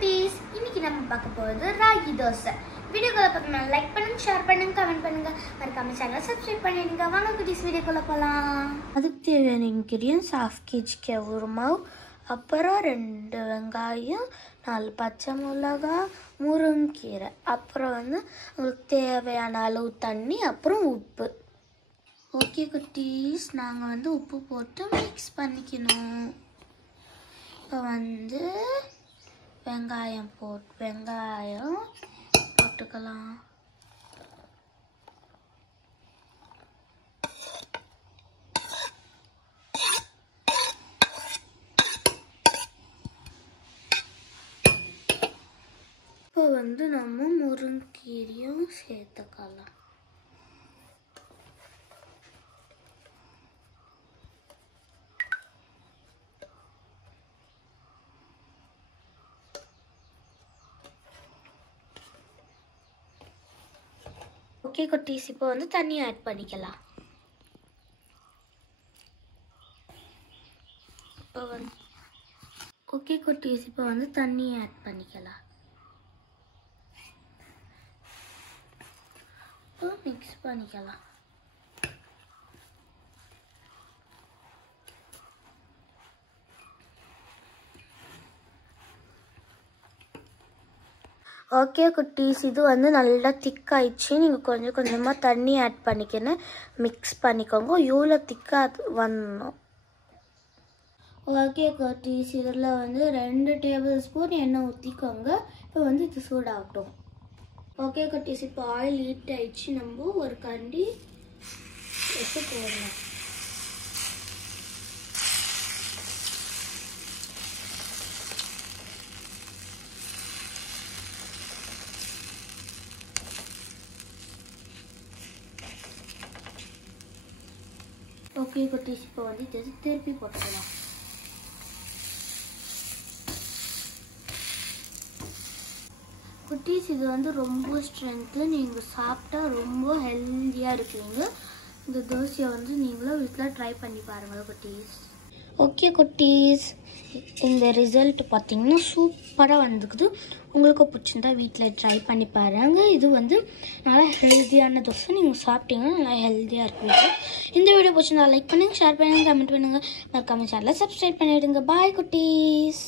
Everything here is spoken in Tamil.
குட்டீஸ், இன்னைக்கு நம்ம பார்க்க போறது ராகி தோசை. வீடியோக்குள்ள பார்க்கணும்னா லைக் பண்ணுங்க, ஷேர் பண்ணுங்க, கமெண்ட் பண்ணுங்க, மறக்காம சேனலை சப்ஸ்கிரைப் பண்ணிடுங்க. வாங்க குட்டீஸ் வீடியோக்குள்ள போலாம். அதுக்கு தேவையான இன்கிரியன்ஸ் 1/2 kg கெவுரு மாவு, அப்புறம் 2 வெங்காயம், 4 பச்சை மிளகாய், முருங்கீரை, அப்புறம் உங்களுக்கு தேவையான அளவு தண்ணி, அப்புறம் உப்பு. ஓகே குட்டீஸ், நாங்கள் உப்பு போட்டு மிக்ஸ் பண்ணிக்கணும். இப்போ வெங்காயம் போட்டுக்கலாம். இப்போ நம்ம முருங்கீரையும் சேர்த்துக்கலாம். ஓகே குட்டீஸ், இப்போ தண்ணி ஆட் பண்ணிக்கலாம். ஓகே குட்டீஸ், இப்போ தண்ணி ஆட் பண்ணிக்கலாம். இப்போ மிக்ஸ் பண்ணிக்கலாம். ஓகே குட்டீஸ், இது நல்லா திக் ஆயிடுச்சு. நீங்கள் கொஞ்சம் கொஞ்சமாக தண்ணி ஆட் பண்ணிக்கணும், மிக்ஸ் பண்ணிக்கோங்க. இவ்வளோ திக்காக வரணும். ஓகே குட்டீஸ், இதில் 2 டேபிள் ஸ்பூன் எண்ணெய் ஊற்றிக்கோங்க. இப்போ இது சூடாகட்டும். ஓகே குட்டீஸ், இப்போ ஆயில் ஹீட் ஆயிடுச்சு. நம்ம ஒரு கரண்டி எடுத்து போடலாம். ஓகே குட்டீஸ், இப்போ திருப்பி போட்டுக்கலாம். குட்டீஸ், இது ரொம்ப ஸ்ட்ரென்த்து. நீங்கள் சாப்பிட்டா ரொம்ப ஹெல்த்தியாக இருப்பீங்க. இந்த தோசையை நீங்களும் வீட்டில் ட்ரை பண்ணி பாருங்கள் குட்டீஸ். ஓகே குட்டீஸ், இந்த ரிசல்ட் பார்த்தீங்கன்னா சூப்பராக வந்துக்குது. உங்களுக்கு பிடிச்சிருந்தா வீட்டில் ட்ரை பண்ணி பாருங்கள். இது நல்லா ஹெல்த்தியான தோசை. நீங்கள் சாப்பிட்டீங்கன்னா நல்லா ஹெல்த்தியாக இருக்குவீங்க. இந்த வீடியோ பிடிச்சிருந்தா லைக் பண்ணுங்கள், ஷேர் பண்ணுங்கள், கமெண்ட் பண்ணுங்கள், மறக்காம சேனலை சப்ஸ்கிரைப் பண்ணிவிடுங்க. பாய் குட்டீஸ்.